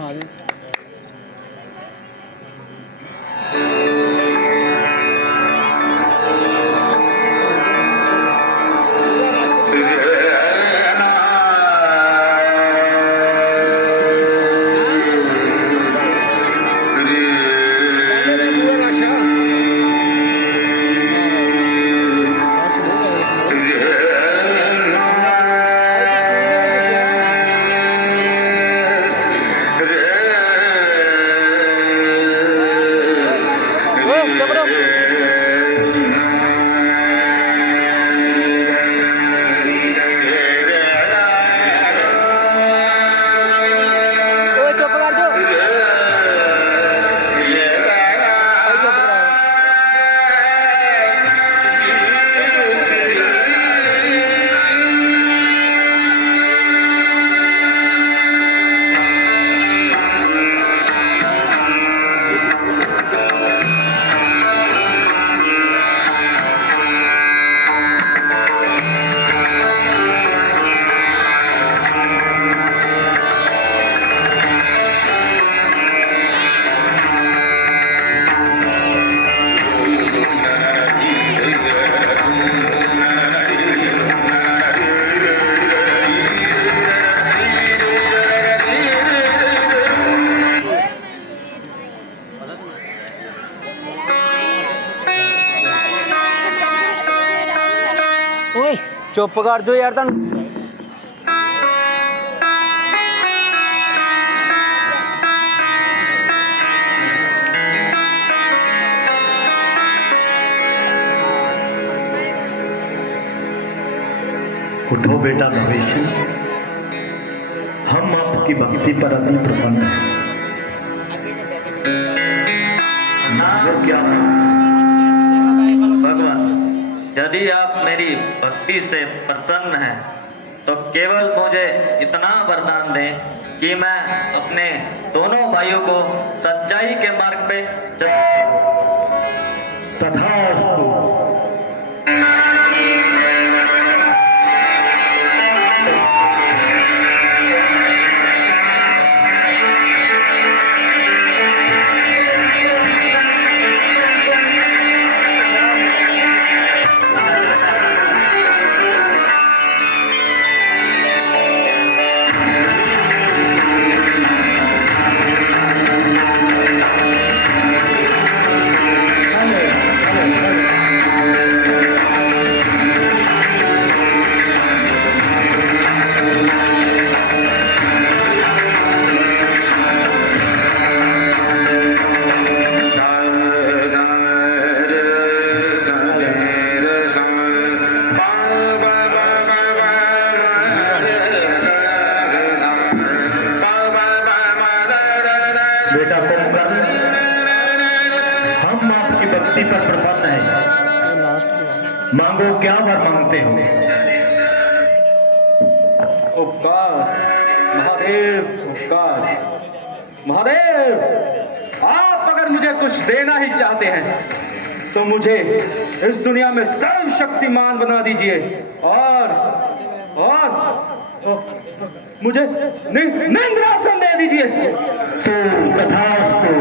हाँ जी। चुप कर जो यार तुम उठो बेटा भविष्य, हम आपकी भक्ति पर अति प्रसन्न हैं। क्या भगवान, यदि आप मेरी भक्ति से प्रसन्न हैं तो केवल मुझे इतना वरदान दें कि मैं अपने दोनों भाइयों को सच्चाई के मार्ग पे तथास्तु। बेटा कुंभकर्ण, हम आपकी भक्ति पर प्रसन्न हैं। मांगो, क्या वर मांगते हो? उपकार महादेव, उपकार महादेव, आप अगर मुझे कुछ देना ही चाहते हैं तो मुझे इस दुनिया में सर्वशक्तिमान बना दीजिए और मुझे निंद्रासन दे दीजिए। तो तथास्तु।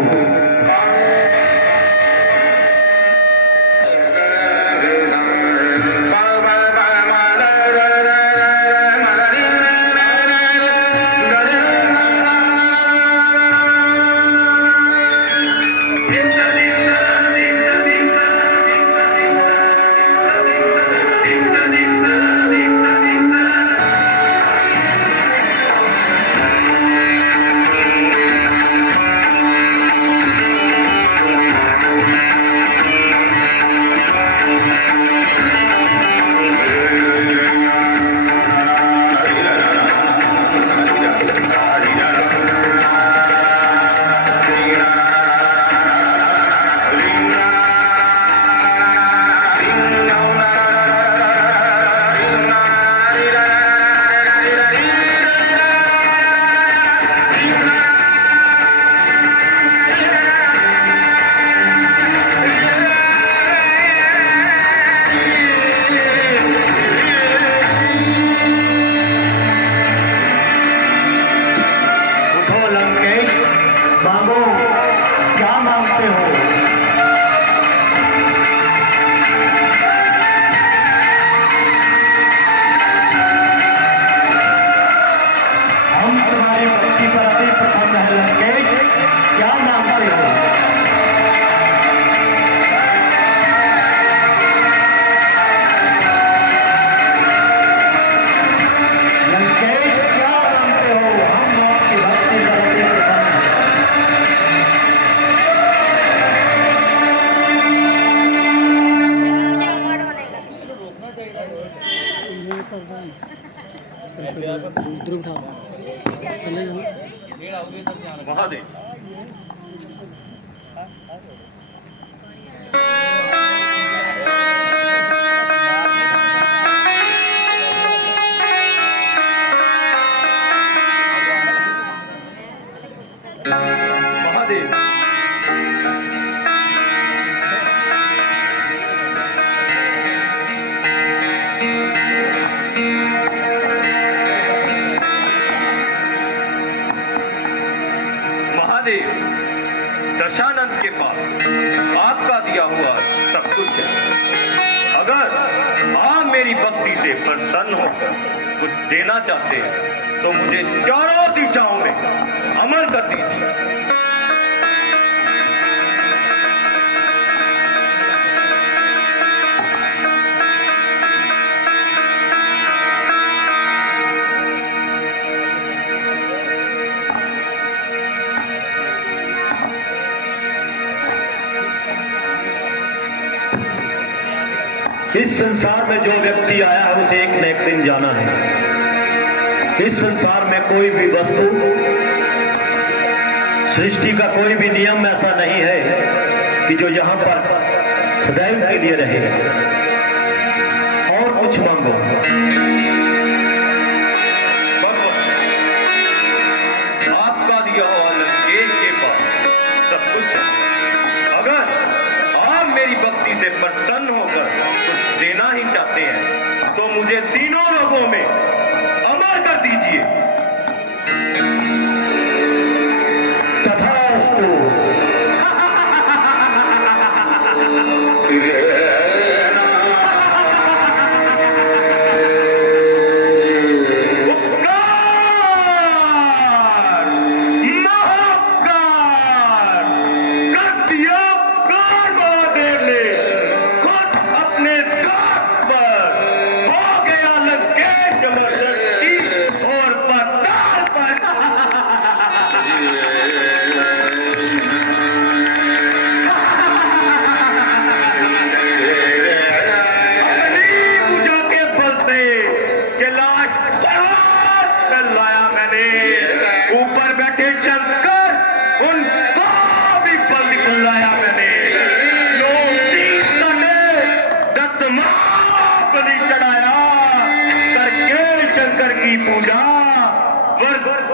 महादेव महादेव महादेव दशानंद के पास आपका दिया हुआ सब कुछ है। अगर आप मेरी भक्ति से प्रसन्न होकर कुछ देना चाहते हैं तो मुझे चारों दिशाओं में अमल कर दीजिए। इस संसार में जो व्यक्ति आया है उसे एक न एक दिन जाना है। इस संसार में कोई भी वस्तु, सृष्टि का कोई भी नियम ऐसा नहीं है कि जो यहाँ पर सदैव के लिए रहे। और कुछ मांगो। आपका दिया हुआ लंकेश के पास सब कुछ है। अगर आप मेरी भक्ति से प्रसन्न होकर कुछ देना ही चाहते हैं तो मुझे तीनों लोगों में अमर कर दीजिए। तथास्तु। ऊपर बैठे शंकर उनको भी बल दिखलाया मैंने। जो सीता ने 10 बलि चढ़ाया करके शंकर की पूजा वरदान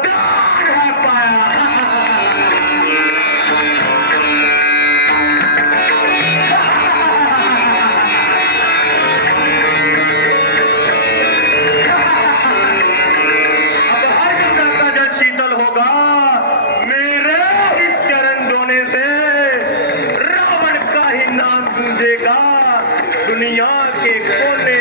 है पाया। दुनिया के कोने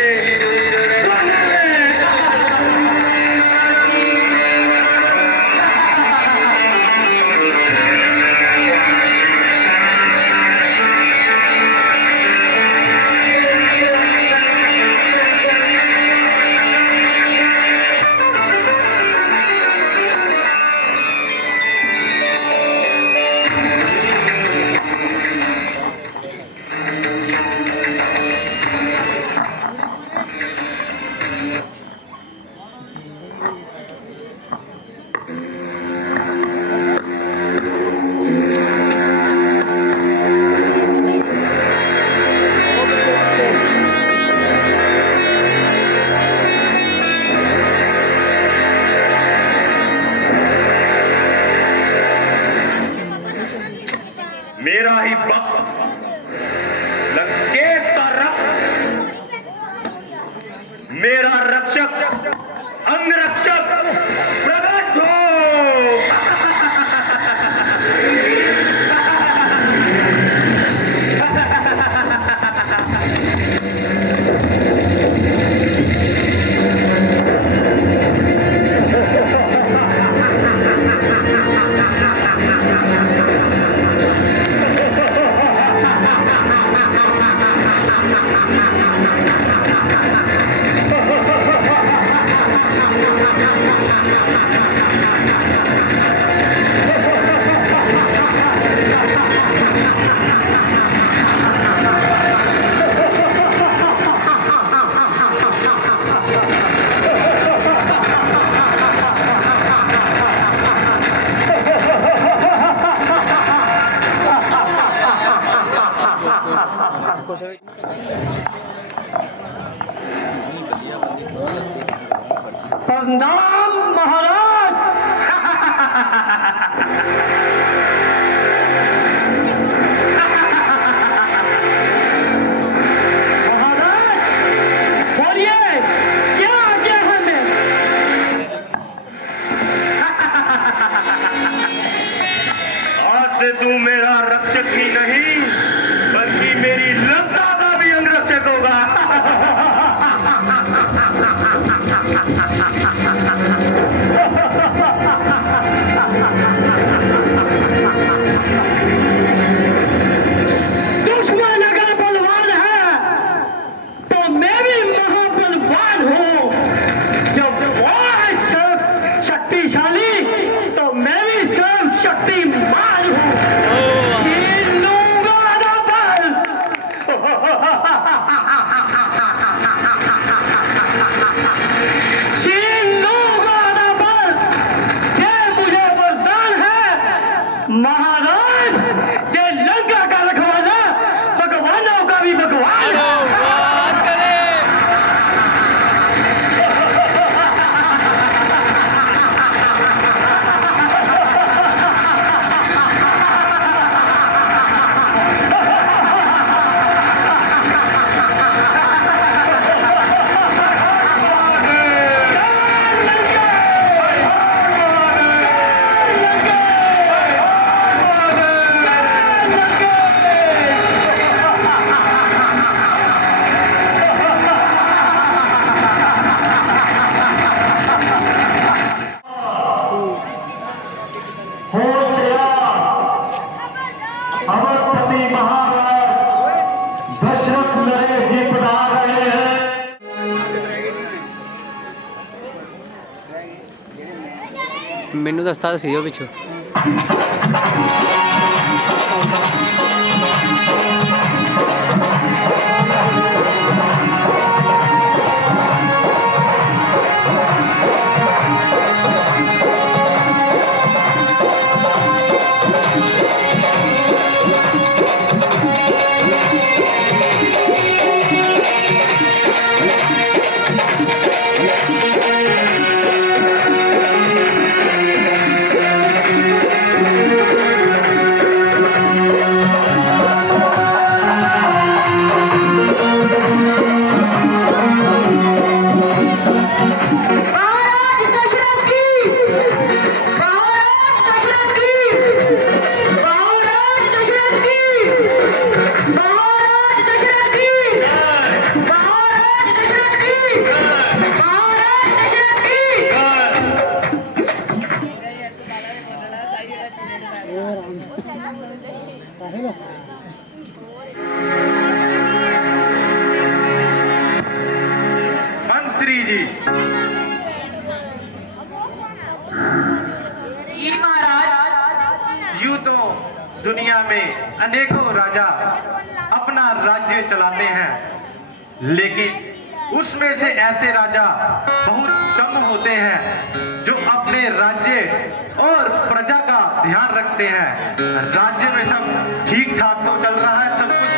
मेरा ही भक्त लंकेश का रक्त, मेरा रक्षक अंगरक्षक प्रकट हो। बोलिए क्या आज्ञा है मैं? आज से तू मेरा रक्षक ही नहीं बल्कि मेरी लंका का भी अंगरक्षक होगा। दुश्मन अगर बलवान है तो मैं भी महाबलवान हूँ। जब वो है शक्तिशाली तो मैं भी स्वयं शक्तिमान हूँ। छीन लूंगा ना बल। छीन लूंगा ना बल। ये मुझे वरदान है महाराज। ये लंका का रखवाला भगवानों का भी भगवान है। अमरपति महाराज दशरथ नरेश जी पधार रहे हैं। ਮੈਨੂੰ ਦੱਸਤਾ ਤਾਂ ਸੀ ਉਹ ਪਿੱਛੋਂ। मंत्री जी, जी महाराज। यूं तो दुनिया में अनेकों राजा अपना राज्य चलाते हैं, लेकिन उसमें से ऐसे राजा बहुत कम होते हैं जो अपने राज्य और प्रजा का ध्यान रखते हैं। राज्य में सब ठीक ठाक तो चल रहा है सब कुछ?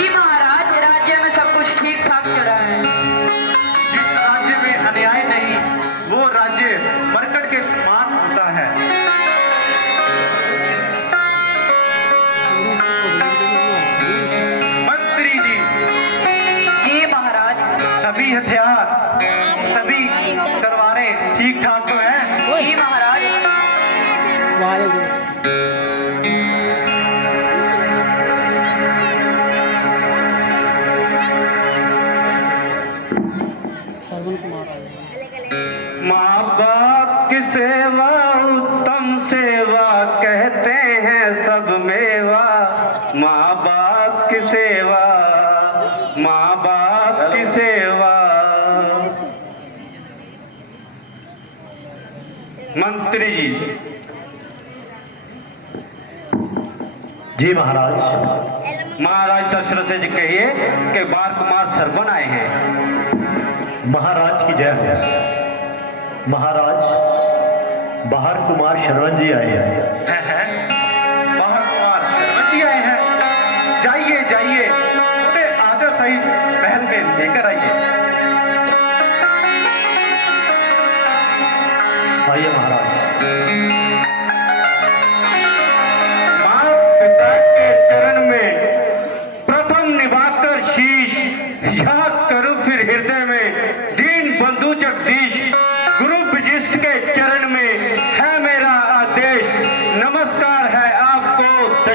जी महाराज, राज्य में सब कुछ ठीक ठाक चल रहा है। जिस राज्य में अन्याय नहीं वो राज्य मरकट के समान होता है। मंत्री जी, जी महाराज। सभी हथियार सभी तलवारें ठीक ठाक तो हैं? जी महाराज। माँ बाप की सेवा उत्तम सेवा कहते हैं सब मेवा। माँ बाप की सेवा, माँ बाप की सेवा। मंत्री जी। जी महाराज। महाराज दशरथ से जी कहिए कि बार कुमार सरवन आए हैं। महाराज की जय हो। महाराज, बाहर कुमार शरवण जी आए हैं। बाहर कुमार शरवण जी आए हैं? जाइए जाइए, उन्हें आदर सहित महल में लेकर आइए। आइए महाराज।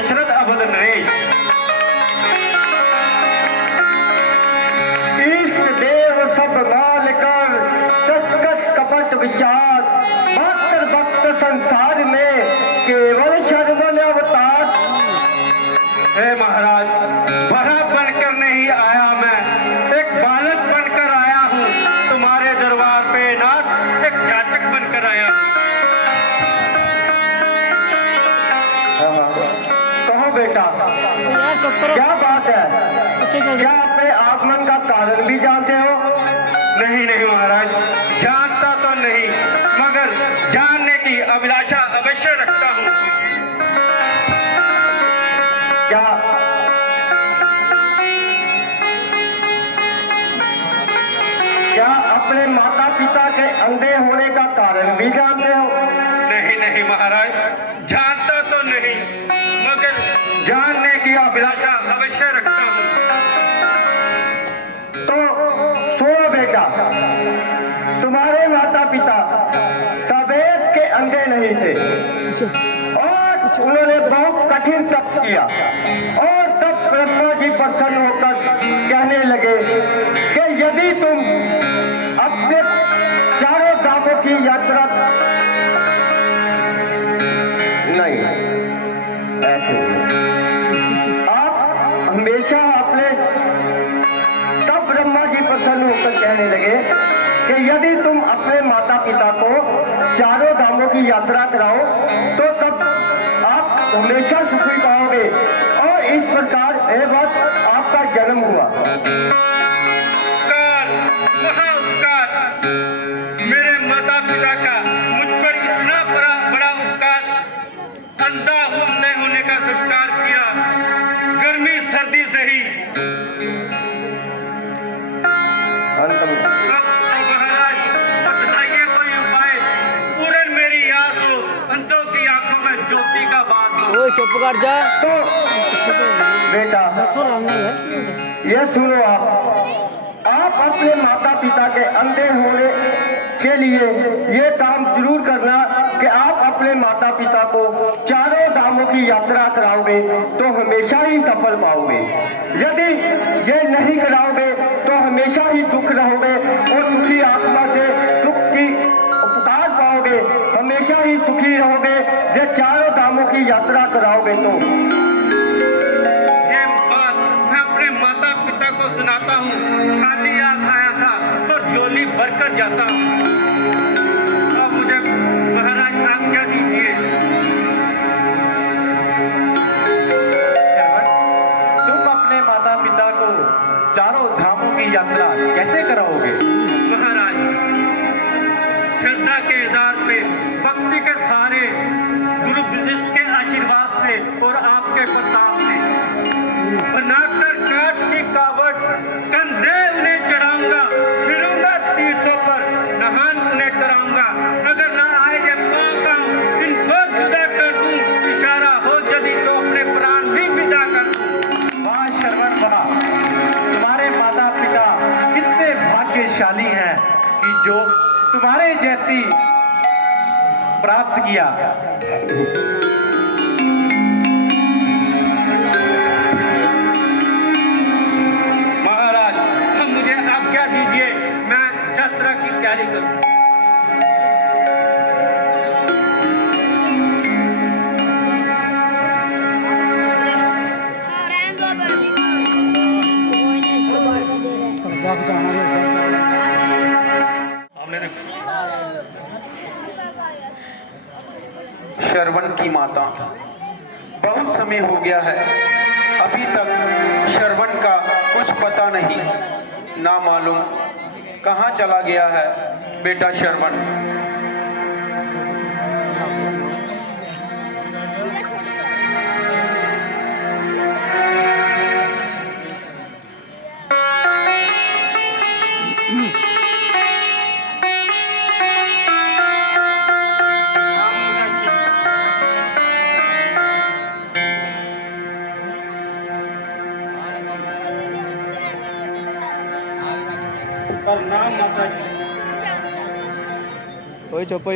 दशरथ अवध नरेश। इष्ट देव सब माल कर सचकट कपट विचार, मात्र भक्त संसार में केवल शर्मन अवतार। हे महाराज, बड़ा बनकर नहीं आया मैं, एक बालक बनकर आया हूँ तुम्हारे दरबार पे नाथ, एक जातक बनकर आया हूँ। कहो बेटा, क्या बात है? क्या अपने आगमन का कारण भी जानते हो? नहीं नहीं महाराज, जानता तो नहीं, मगर जानने की अभिलाषा अवश्य रखता हूँ। क्या अपने माता पिता के अंधे होने का कारण भी जानते हो? नहीं नहीं महाराज, जानता तो नहीं, मगर जानने की अभिलाषा अवश्य रखता हूँ। तो सुनो बेटा, तुम्हारे माता पिता सफेद के अंधे नहीं थे और उन्होंने बहुत कठिन तप किया, और तब ब्रह्मा जी प्रसन्न होकर कहने लगे कि यदि तुम अपने चारों धामों की यात्रा नहीं, ऐसे आप हमेशा अपने, तब ब्रह्मा जी प्रसन्न होकर कहने लगे कि यदि तुम अपने माता पिता को चारों धामों की यात्रा कराओ तो तब आप हमेशा सुखी पाओगे। और इस प्रकार हे भक्त आपका जन्म हुआ। महाउपकार, मेरे माता पिता का मुझ पर इतना बड़ा उपकार, अंधा होने का स्वीकार किया, गर्मी सर्दी से ही। महाराज बताइए कोई उपाय, पूरन मेरी आस हो, अंधों की आंखों में ज्योति का बात हो। चुप कर जा। तो बेटा ये सुनो, आप अपने माता पिता के अंधे होने के लिए ये काम जरूर करना कि आप अपने माता पिता को चारों धामों की यात्रा कराओगे तो हमेशा ही सफल पाओगे। यदि ये नहीं कराओगे तो हमेशा ही दुख रहोगे और उनकी आत्मा से सुख की उपकार पाओगे, हमेशा ही सुखी रहोगे। ये चारों धामों की यात्रा कराओगे तो को सुनाता हूँ, खाली याद आया था तो झोली भरकर जाता हूँ। अब मुझे महाराज आज्ञा दीजिए। तुम अपने माता पिता को चारों धामों की यात्रा कैसे कराओगे? महाराज, श्रद्धा के आधार पे, भक्ति के सहारे, गुरु वशिष्ठ के आशीर्वाद से और आपके प्रताप से बनाकर काठ की कावड़ कंधे उन्हें चढ़ाऊंगा, फिरूंगा तीर्थों पर, नहान उन्हें कराऊंगा। अगर ना आए जब पाऊंगा इनको जुदा कर दूं, इशारा हो यदि तो अपने प्राण भी विदा कर दूं। वाह श्रवण वाह, तुम्हारे माता पिता कितने भाग्यशाली हैं कि जो तुम्हारे जैसी प्राप्त किया। तैयारी करूं। श्रवण की माता, बहुत समय हो गया है, अभी तक श्रवण का कुछ पता नहीं, ना मालूम कहाँ चला गया है बेटा श्रवण। नाम माता जी कोई चुप हो।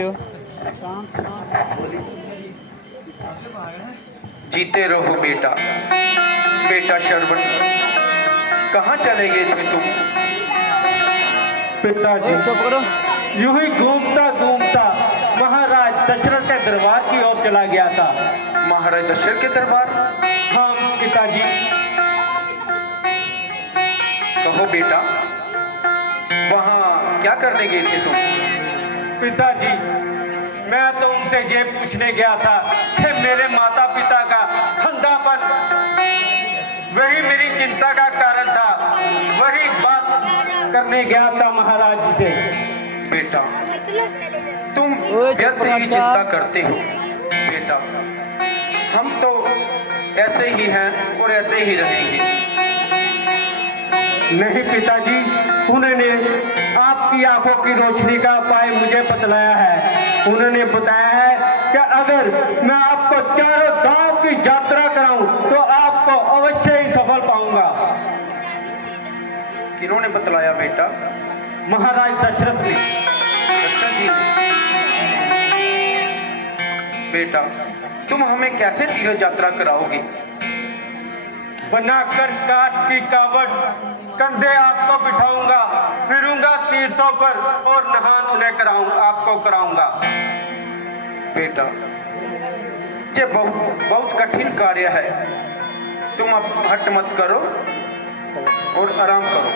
जीते रहो बेटा। बेटा श्रवण, कहाँ चले गए थे तुम? पिताजी यूं ही घूमता घूमता महाराज दशरथ के दरबार की ओर चला गया था। महाराज दशरथ के दरबार? हाँ पिताजी। कहो बेटा, वहां क्या करने गए थे तुम? पिताजी मैं तो उनसे ये पूछने गया था कि मेरे माता पिता का अंधापन वही मेरी चिंता का कारण था। वही बात करने गया था महाराज से। बेटा तुम व्यर्थ ही चिंता करते हो बेटा। हम तो ऐसे ही हैं और ऐसे ही रहेंगे। नहीं पिताजी, उन्होंने आपकी आंखों की रोशनी का उपाय मुझे बतलाया है। उन्होंने बताया है कि अगर मैं आपको चारों धाम की यात्रा कराऊं तो आपको अवश्य ही सफल पाऊंगा। किन्होंने बतलाया बेटा? महाराज दशरथ ने। दशरथ जी ने? बेटा तुम हमें कैसे तीर्थ यात्रा कराओगे? बनाकर काठ की कावड़ कंधे आपको बिठाऊंगा, फिरूंगा तीर्थों पर और नहान आपको कराऊंगा। बेटा ये बहुत कठिन कार्य है। तुम अब हट मत करो और आराम करो।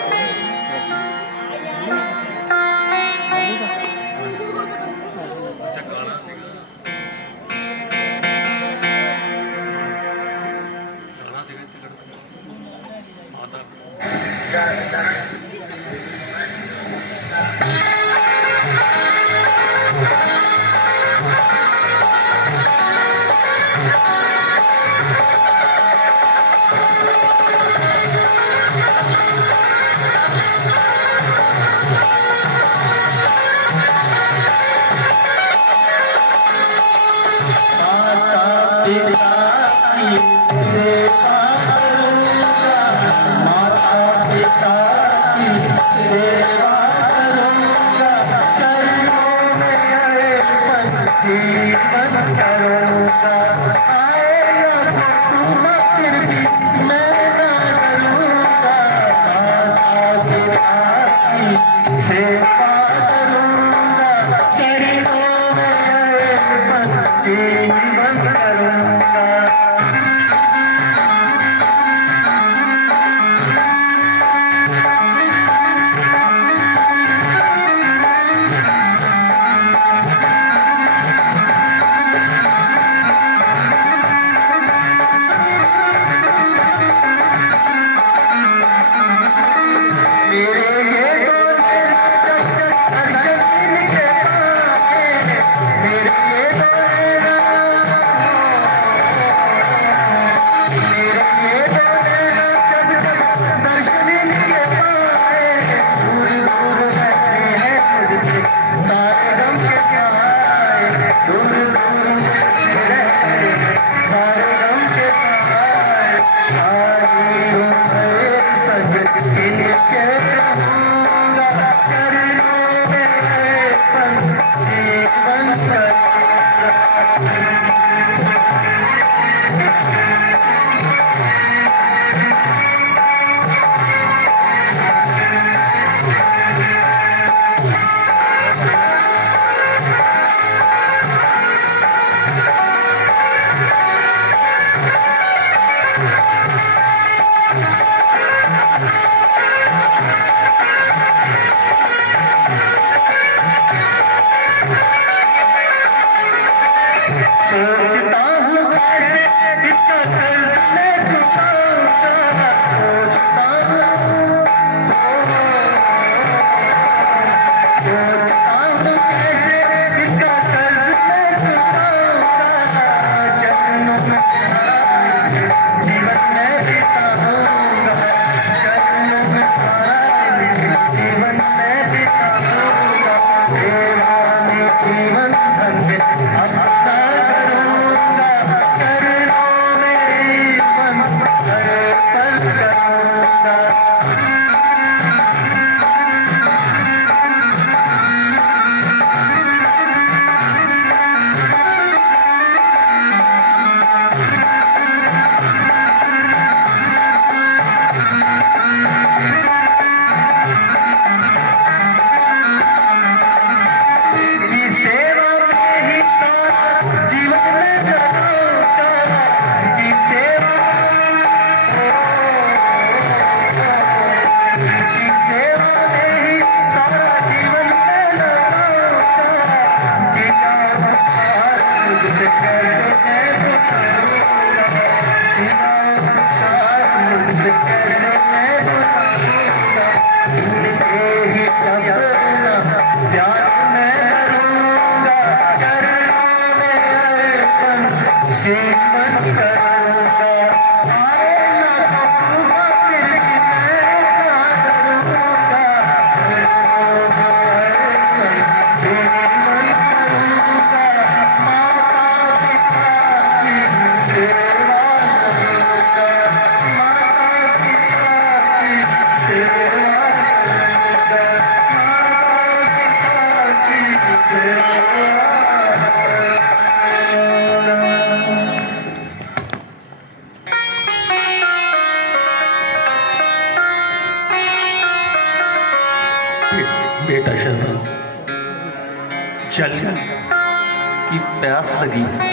की प्यास लगी है।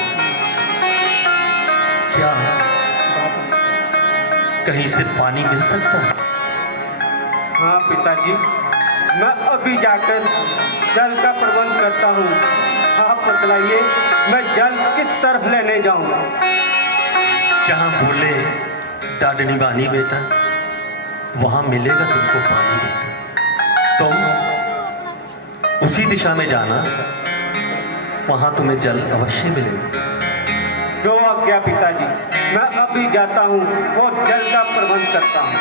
क्या कहीं से पानी मिल सकता है? हाँ पिताजी, मैं अभी जाकर जल का प्रबंध करता हूँ। आप बतलाइए, मैं जल किस तरफ लेने जाऊँ? जहाँ बोले डाडनी बानी बेटा, वहां मिलेगा तुमको पानी बेटा। तुम उसी दिशा में जाना, वहां तुम्हें जल अवश्य मिलेगा। जो आज्ञा पिताजी, मैं अभी जाता हूँ और जल का प्रबंध करता हूँ।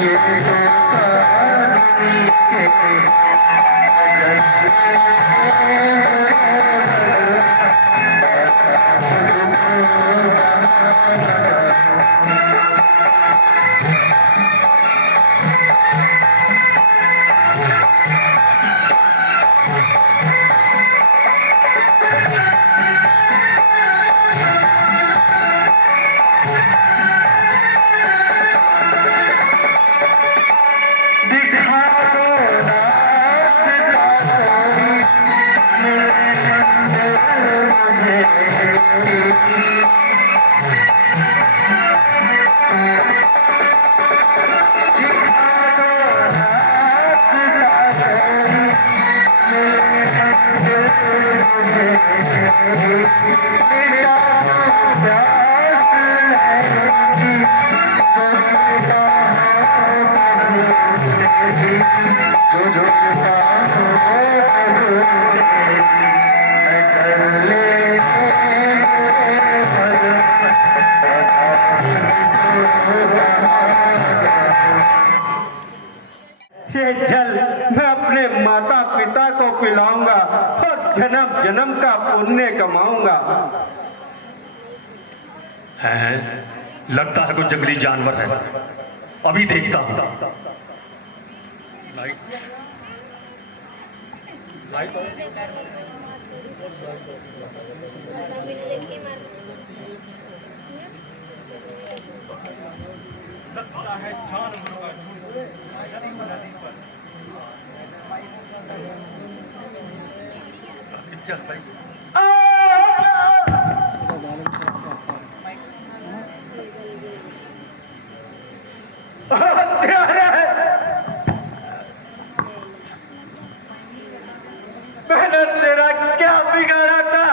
ये ये जल मैं अपने माता पिता को पिलाऊंगा और जन्म जन्म का पुण्य कमाऊंगा। है लगता है कोई जंगली जानवर है, अभी देखता हूं। मैंने तेरा क्या बिगाड़ा था?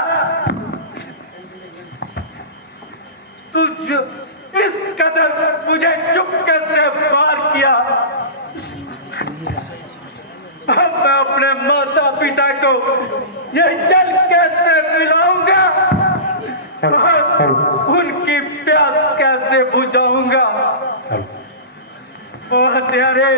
तू जो इस कदर मुझे चुपके से वार किया। अब मैं अपने माता पिता को ये जल कैसे पिलाऊंगा और उनकी प्यास कैसे बुझाऊंगा? ओह तेरे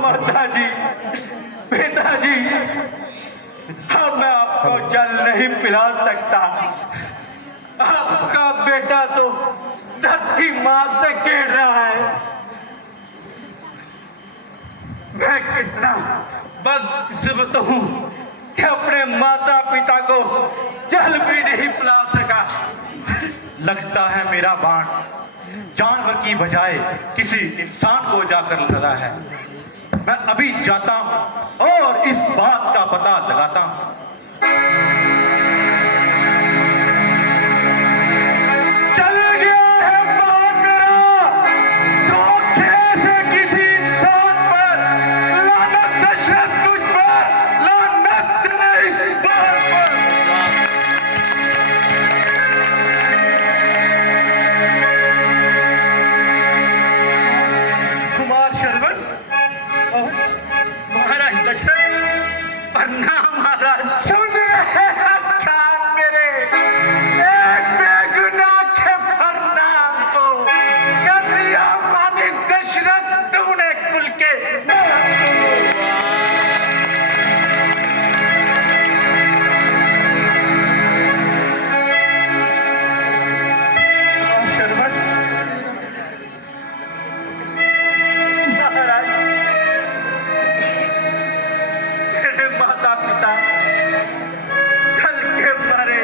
माताजी, पिताजी, अब मैं आपको जल नहीं पिला सकता। आपका बेटा तो धरती मां से गिर रहा है। मैं कितना बदकिस्मत हूं कि अपने माता पिता को जल भी नहीं पिला सका। लगता है मेरा बाण जानवर की बजाय किसी इंसान को जाकर लगा है। मैं अभी जाता हूं और इस बात का पता लगाता हूं। चल गया है बाण मेरा, धोखे से किसी इंसान पर, लानत दशरथ तुझ पर, लानत तेरे इस बाण पर। कुमार शरवण और महाराज दशरथ, प्रणाम महाराज। सुन रहे हैं कान मेरे, एक बेगुनाह के प्रणाम को कर दिया माने दशरथ तूने कुल के। शरवण महाराज, मेरे माता पिता जल के मारे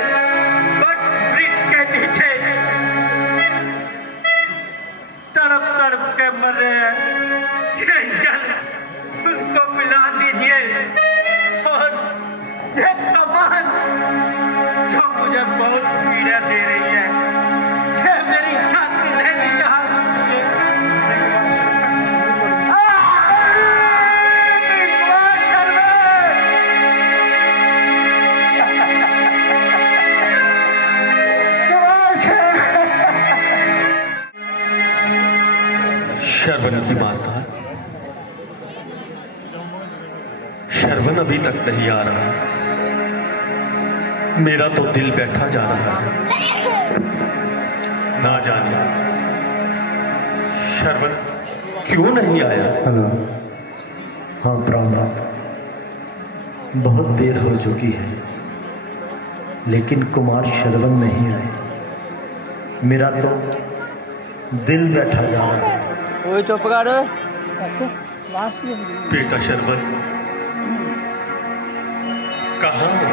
बट वृक्ष के नीचे तड़प तड़प के मरे हैं। ये जल उनको पिला दीजिए और ये कमान जो मुझे बहुत पीड़ा दे रही है, ये मेरी छाती से निकाल दीजिए। शरवण की माता, शरवण अभी तक नहीं आ रहा। मेरा तो दिल बैठा जा रहा है। ना जाने शरवण क्यों नहीं आया। हेलो, हाँ प्राणनाथ, बहुत देर हो चुकी है लेकिन कुमार शरवण नहीं आए। मेरा तो दिल बैठा जा रहा है। ओए चुप कर। बेटा शरवण कहाँ हो?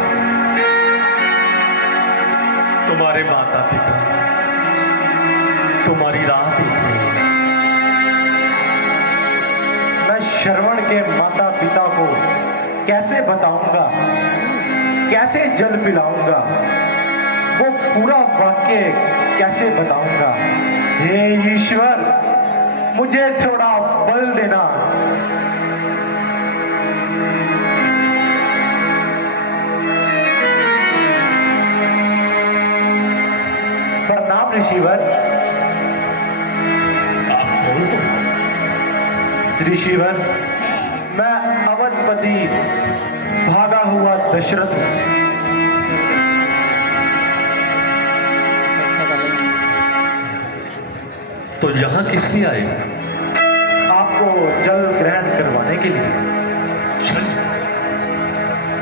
तुम्हारे माता पिता तुम्हारी राह देख रहे हैं। मैं श्रवण के माता पिता को कैसे बताऊंगा, कैसे जल पिलाऊंगा, वो पूरा वाक्य कैसे बताऊंगा। हे ईश्वर, मुझे थोड़ा बल देना। प्रणाम ऋषिवर। आप कौन हो? ऋषिवर, मैं अवधपति भागा हुआ दशरथ हूं। तो यहाँ किस लिए आए? आपको जल ग्रहण करवाने के लिए। जल?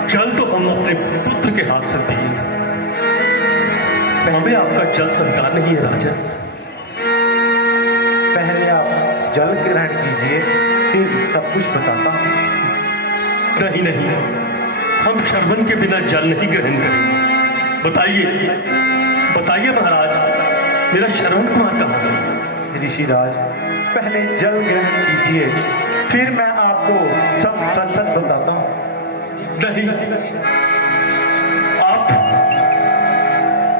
जल तो हम अपने पुत्र के हाथ से दिए। हमें आपका जल स्वीकार नहीं है राजन। पहले आप जल ग्रहण कीजिए, फिर सब कुछ बताता हूं। नहीं नहीं, हम शरवण के बिना जल नहीं ग्रहण करेंगे। बताइए बताइए महाराज, मेरा श्रवण कुमार कहाँ है? ऋषिराज, पहले जल ग्रहण कीजिए, फिर मैं आपको सब सच सच बताता हूँ। नहीं, आप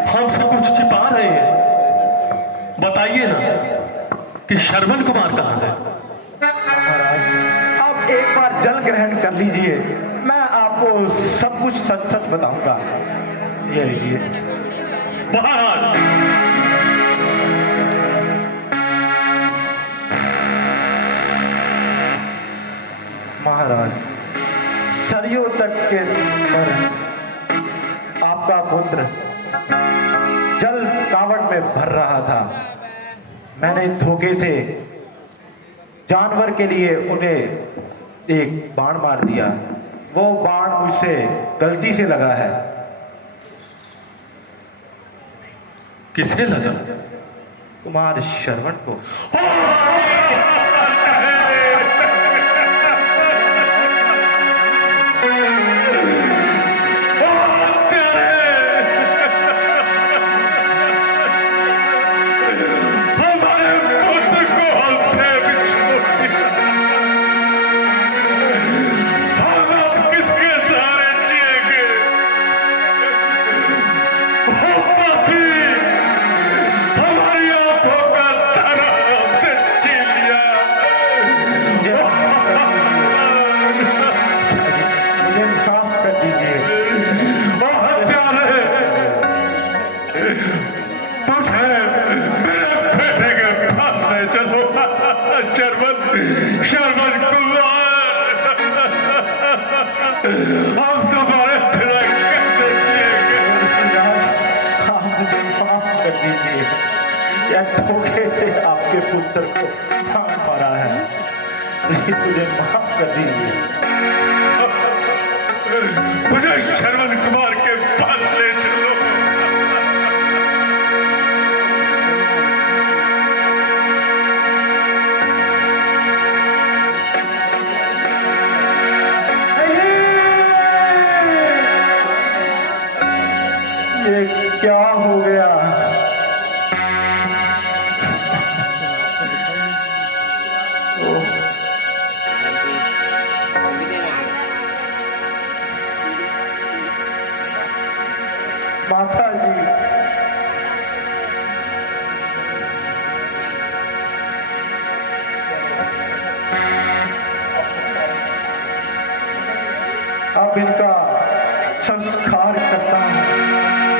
हमसे कुछ छिपा रहे हैं। बताइए ना कि श्रवण कुमार कहाँ है? महाराज आप एक बार जल ग्रहण कर लीजिए, मैं आपको सब कुछ सच सच बताऊंगा। ये लीजिए। महाराज, महाराज सरयू तट के पर आपका पुत्र जल कावड़ में भर रहा था। मैंने धोखे से जानवर के लिए उन्हें एक बाण मार दिया। वो बाण मुझसे गलती से लगा है। किसके लगा? कुमार श्रवण को। धोखे से आपके पुत्र को मारा है, तुझे माफ कर दीजिए। मुझे श्रवण कुमार के पास ले चलो। ये क्या हो गया? माता जी, अब इनका संस्कार करता हूं।